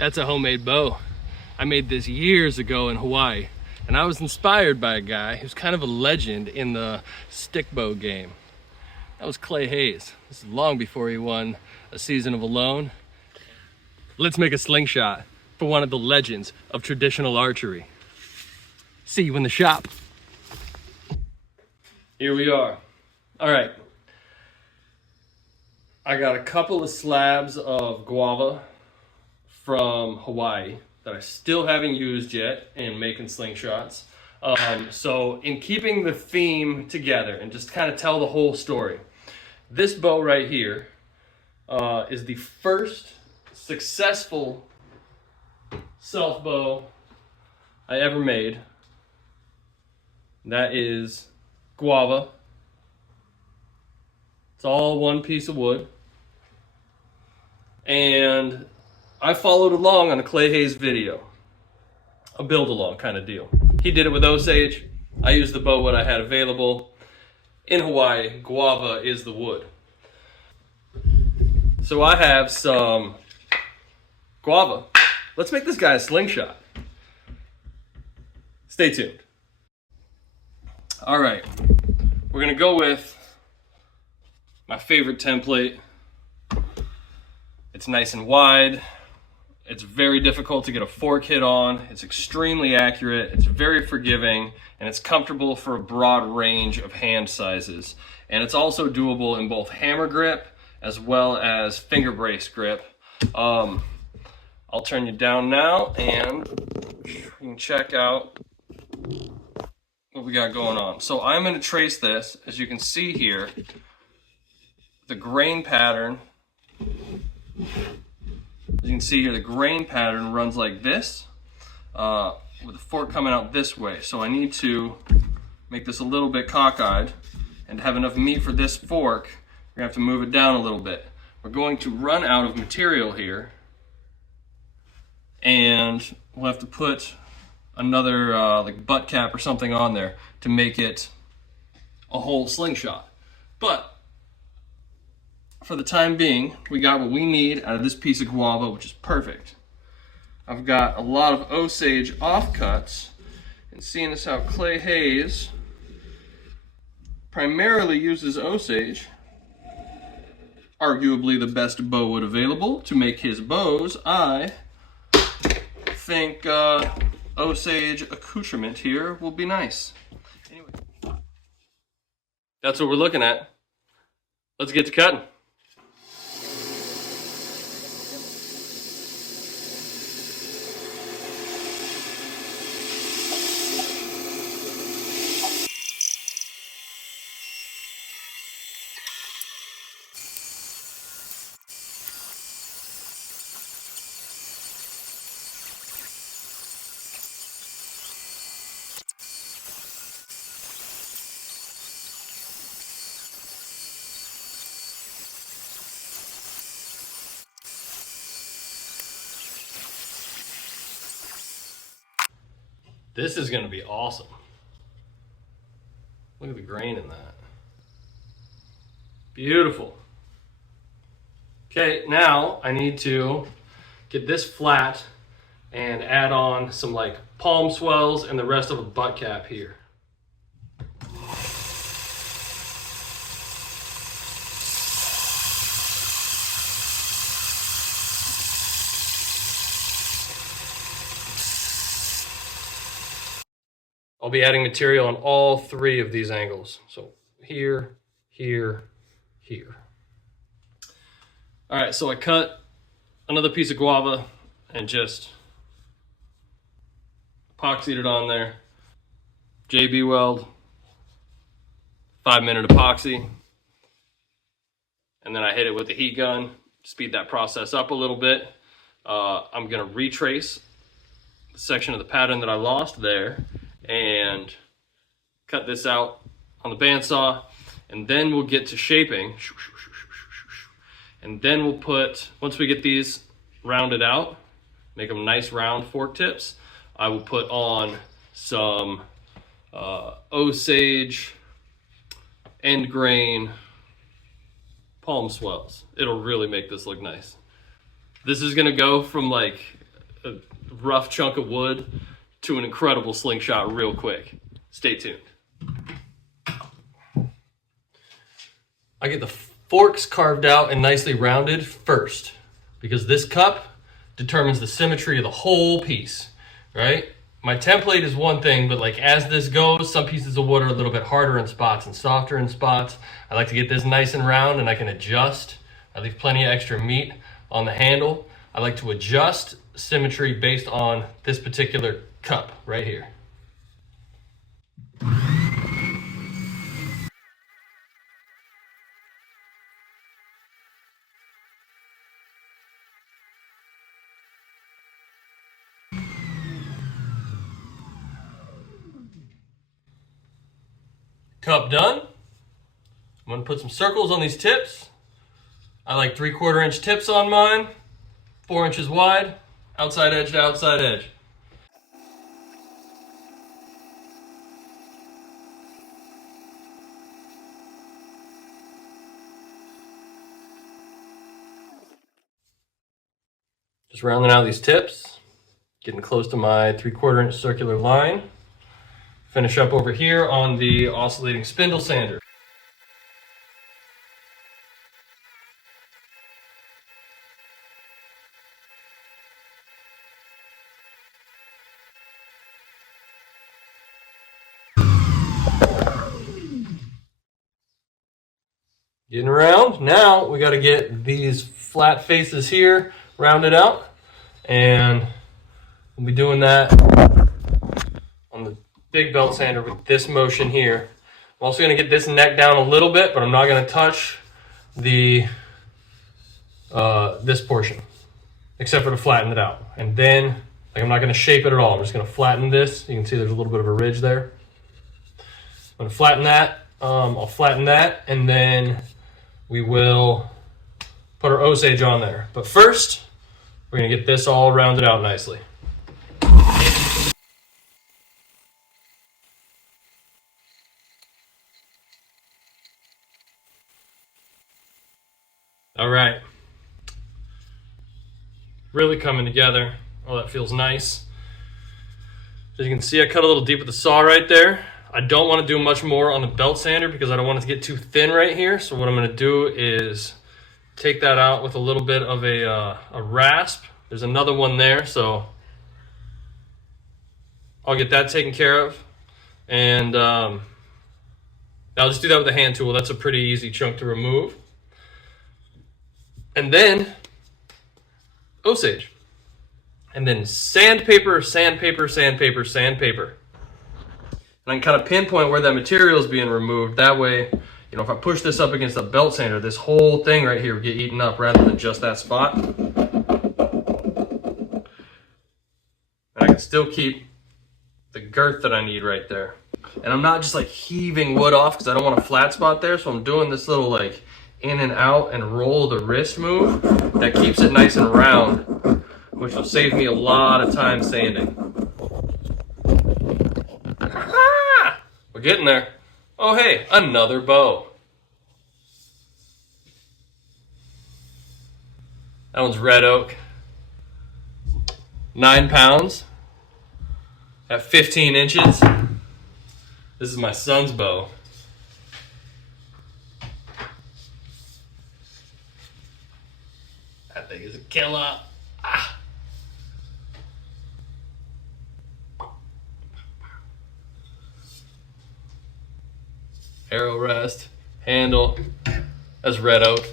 That's a homemade bow. I made this years ago in Hawaii, and I was inspired by a guy who's kind of a legend in the stick bow game. That was Clay Hayes. This is long before he won a season of Alone. Let's make a slingshot for one of the legends of traditional archery. See you in the shop. Here we are. All right. I got a couple of slabs of guava from Hawaii that I still haven't used yet in making slingshots. So in keeping the theme together and just kind of tell the whole story, this bow right here is the first successful self bow I ever made. That is guava. It's all one piece of wood. And I followed along on a Clay Hayes video, a build along kind of deal. He did it with Osage. I used the bow what I had available. In Hawaii, guava is the wood. So I have some guava. Let's make this guy a slingshot. Stay tuned. All right, we're gonna go with my favorite template. It's nice and wide. It's very difficult to get a fork hit on. It's extremely accurate. It's very forgiving, and it's comfortable for a broad range of hand sizes. And it's also doable in both hammer grip as well as finger brace grip. I'll turn you down now, and you can check out what we got going on. So I'm going to trace this, as you can see here, the grain pattern. As you can see here, the grain pattern runs like this, with the fork coming out this way. So I need to make this a little bit cockeyed, and to have enough meat for this fork, we're gonna have to move it down a little bit. We're going to run out of material here, and we'll have to put another like butt cap or something on there to make it a whole slingshot. But for the time being, we got what we need out of this piece of guava, which is perfect. I've got a lot of Osage offcuts, and seeing as how Clay Hayes primarily uses Osage, arguably the best bow wood available to make his bows, I think Osage accoutrement here will be nice. Anyway, that's what we're looking at. Let's get to cutting. This is going to be awesome. Look at the grain in that. Beautiful. Okay, now I need to get this flat and add on some like palm swells and the rest of a butt cap here. I'll be adding material on all three of these angles. So here, here, here. All right, so I cut another piece of guava and just epoxied it on there. JB Weld, 5-minute epoxy. And then I hit it with the heat gun, speed that process up a little bit. I'm gonna retrace the section of the pattern that I lost there and cut this out on the bandsaw, and then we'll get to shaping. And then we'll put, once we get these rounded out, make them nice round fork tips, I will put on some Osage end grain palm swells. It'll really make this look nice. This is gonna go from like a rough chunk of wood to an incredible slingshot real quick. Stay tuned. I get the forks carved out and nicely rounded first, because this cup determines the symmetry of the whole piece, right? My template is one thing, but like as this goes, some pieces of wood are a little bit harder in spots and softer in spots. I like to get this nice and round, and I can adjust. I leave plenty of extra meat on the handle. I like to adjust symmetry based on this particular cup right here. Cup done. I'm gonna put some circles on these tips. I like 3/4 inch tips on mine, 4 inches wide, outside edge to outside edge. Just rounding out these tips, getting close to my 3/4 inch circular line. Finish up over here on the oscillating spindle sander. Getting around. Now we got to get these flat faces here rounded out, and we'll be doing that on the big belt sander with this motion here. I'm also going to get this neck down a little bit, but I'm not going to touch the this portion, except for to flatten it out. And then, like, I'm not going to shape it at all. I'm just going to flatten this. You can see there's a little bit of a ridge there. I'm going to flatten that. I'll flatten that, and then we will put our Osage on there. But first, we're going to get this all rounded out nicely. All right, really coming together. Oh, that feels nice. As you can see, I cut a little deep with the saw right there. I don't want to do much more on the belt sander because I don't want it to get too thin right here. So what I'm going to do is take that out with a little bit of a rasp. There's another one there, so I'll get that taken care of. And I'll just do that with a hand tool. That's a pretty easy chunk to remove. And then Osage. And then sandpaper, sandpaper, sandpaper, sandpaper. And I can kind of pinpoint where that material is being removed. That way, you know, if I push this up against a belt sander, this whole thing right here will get eaten up rather than just that spot. And I can still keep the girth that I need right there. And I'm not just like heaving wood off because I don't want a flat spot there. So I'm doing this little like in and out and roll the wrist move that keeps it nice and round, which will save me a lot of time sanding. We're getting there. Oh hey, another bow. That one's red oak. 9 pounds at 15 inches. This is my son's bow. That thing is a killer. Ah. Arrow rest, handle, that's red oak.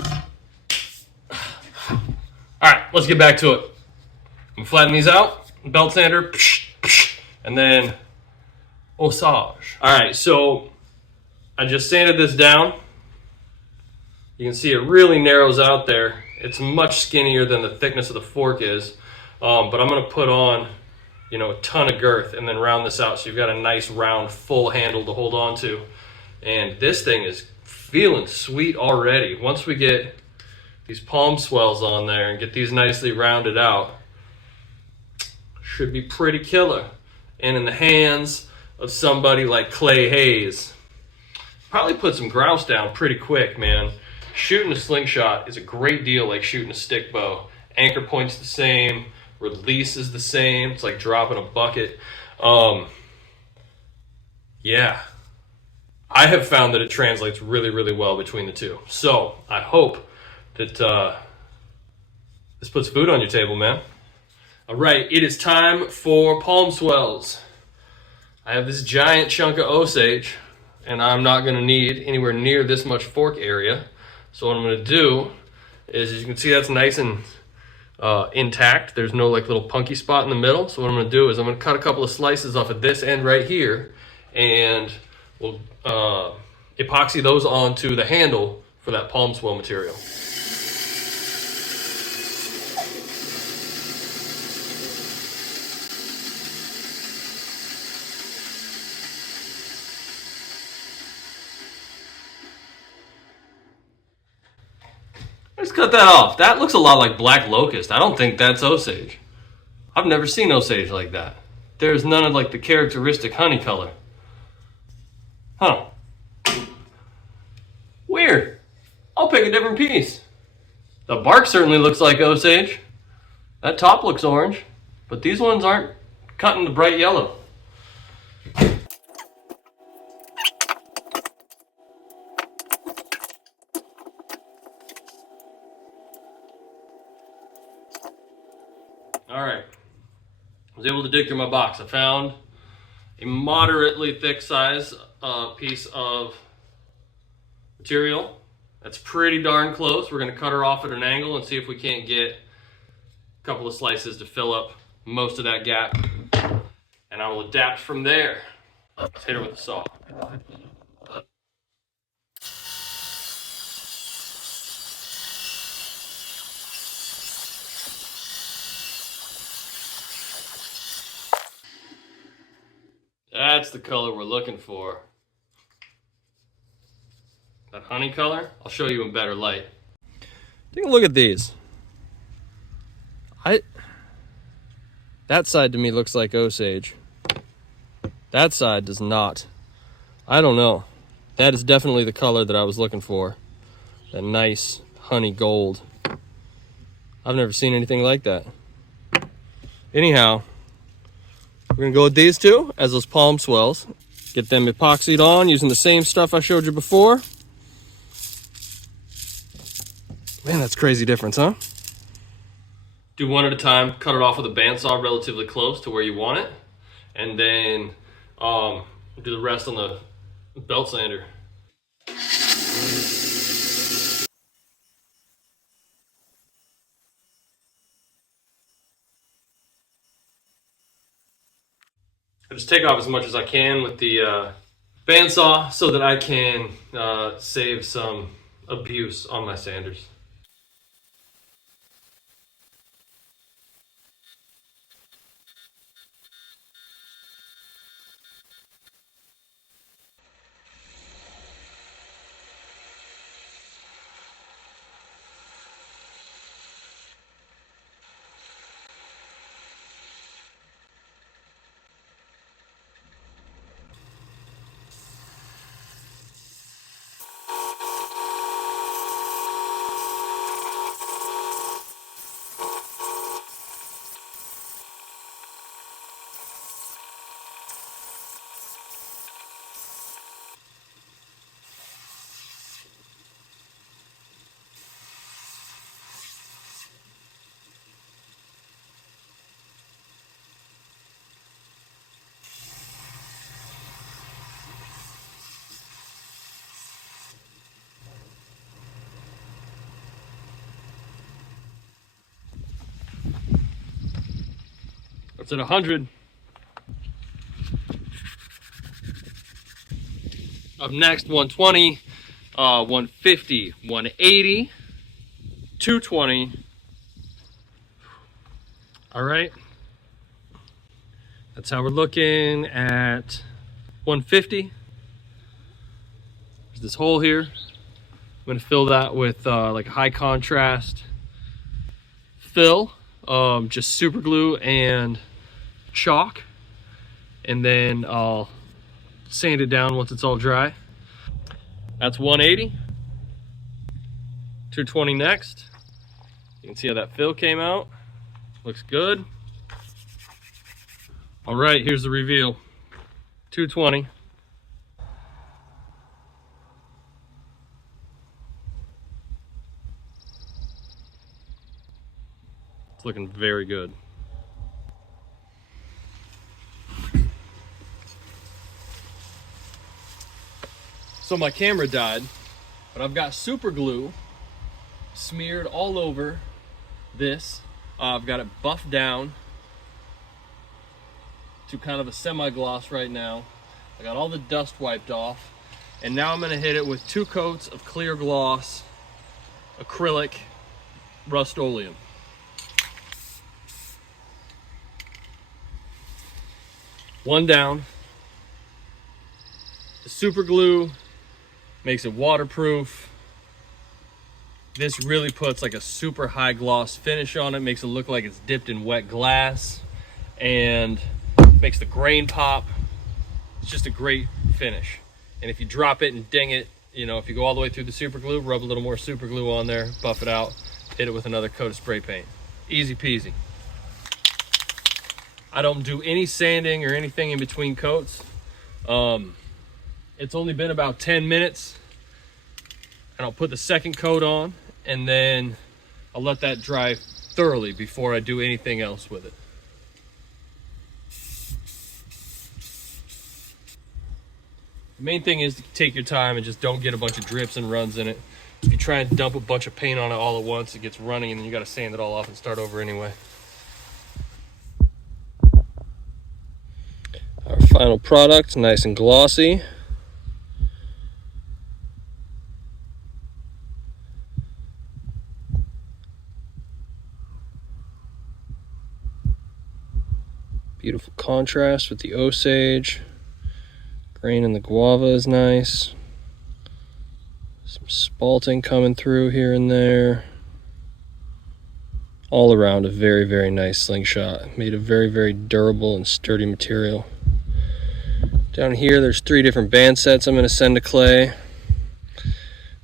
All right, let's get back to it. I'm gonna flatten these out, belt sander, and then Osage. All right, so I just sanded this down. You can see it really narrows out there. It's much skinnier than the thickness of the fork is. But I'm going to put on, you know, a ton of girth and then round this out so you've got a nice round full handle to hold on to. And this thing is feeling sweet already. Once we get these palm swells on there and get these nicely rounded out, should be pretty killer. And in the hands of somebody like Clay Hayes, probably put some grouse down pretty quick, man. shooting a slingshot is a great deal like shooting a stick bow. Anchor point's the same, release is the same. It's like dropping a bucket. Yeah, I have found that it translates really, really well between the two. So I hope that this puts food on your table, man. All right, it is time for palm swells. I have this giant chunk of Osage, and I'm not gonna need anywhere near this much fork area. So what I'm gonna do is, as you can see, that's nice and intact. There's no like little punky spot in the middle. So what I'm gonna do is I'm gonna cut a couple of slices off of this end right here, and we'll epoxy those onto the handle for that palm swell material. Let's cut that off. That looks a lot like black locust. I don't think that's Osage. I've never seen Osage like that. There's none of like the characteristic honey color. Huh. Weird. I'll pick a different piece. The bark certainly looks like Osage. That top looks orange, but these ones aren't cut into bright yellow. All right, I was able to dig through my box. I found a moderately thick size piece of material. That's pretty darn close. We're gonna cut her off at an angle and see if we can't get a couple of slices to fill up most of that gap. And I will adapt from there. Let's hit her with the saw. That's the color we're looking for. That honey color, I'll show you in better light. Take a look at these. That side to me looks like Osage. That side does not. I don't know. That is definitely the color that I was looking for. That nice honey gold. I've never seen anything like that. Anyhow, we're gonna go with these two as those palm swells. Get them epoxied on using the same stuff I showed you before. Man, that's crazy difference, huh? Do one at a time, cut it off with a bandsaw relatively close to where you want it, and then do the rest on the belt sander. I just take off as much as I can with the bandsaw so that I can save some abuse on my sanders. That's at 100. Up next, 120, 150, 180, 220. All right. That's how we're looking at 150. There's this hole here. I'm gonna fill that with like high contrast fill, just super glue and chalk, and then I'll sand it down once it's all dry. That's 180. 220 next. You can see how that fill came out. Looks good. All right, here's the reveal. 220. It's looking very good. So my camera died, but I've got super glue smeared all over this. I've got it buffed down to kind of a semi-gloss right now. I got all the dust wiped off, and now I'm gonna hit it with 2 coats of clear gloss acrylic Rust-Oleum. One down. The super glue makes it waterproof. This really puts like a super high gloss finish on it, makes it look like it's dipped in wet glass, and makes the grain pop. It's just a great finish. And if you drop it and ding it, you know, if you go all the way through the super glue, rub a little more super glue on there, buff it out, hit it with another coat of spray paint. Easy peasy. I don't do any sanding or anything in between coats. It's only been about 10 minutes, and I'll put the second coat on, and then I'll let that dry thoroughly before I do anything else with it. The main thing is to take your time and just don't get a bunch of drips and runs in it. If you try and dump a bunch of paint on it all at once, it gets running, and then you gotta sand it all off and start over anyway. Our final product, nice and glossy. Beautiful contrast with the Osage. Grain in the guava is nice. Some spalting coming through here and there. All around a very, very nice Slingshot. Made of very, very durable and sturdy material. Down here there's 3 different band sets I'm going to send to Clay.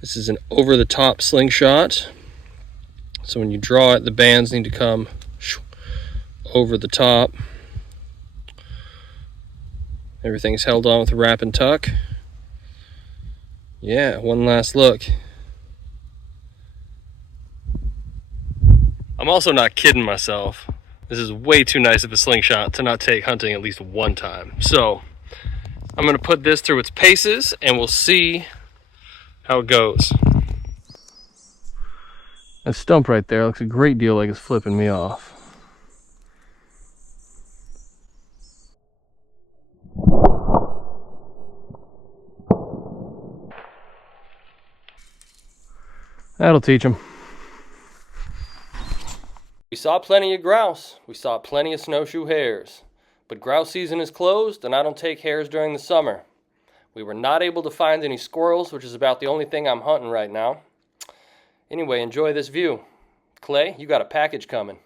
This is an over-the-top Slingshot. So when you draw it, the bands need to come over the top. Everything's held on with a wrap and tuck. Yeah, one last look. I'm also not kidding myself. This is way too nice of a Slingshot to not take hunting at least one time. So I'm gonna put this through its paces and we'll see how it goes. That stump right there looks a great deal like it's flipping me off. That'll teach them. We saw plenty of grouse. We saw plenty of snowshoe hares. But grouse season is closed, and I don't take hares during the summer. We were not able to find any squirrels, which is about the only thing I'm hunting right now. Anyway, enjoy this view. Clay, you got a package coming.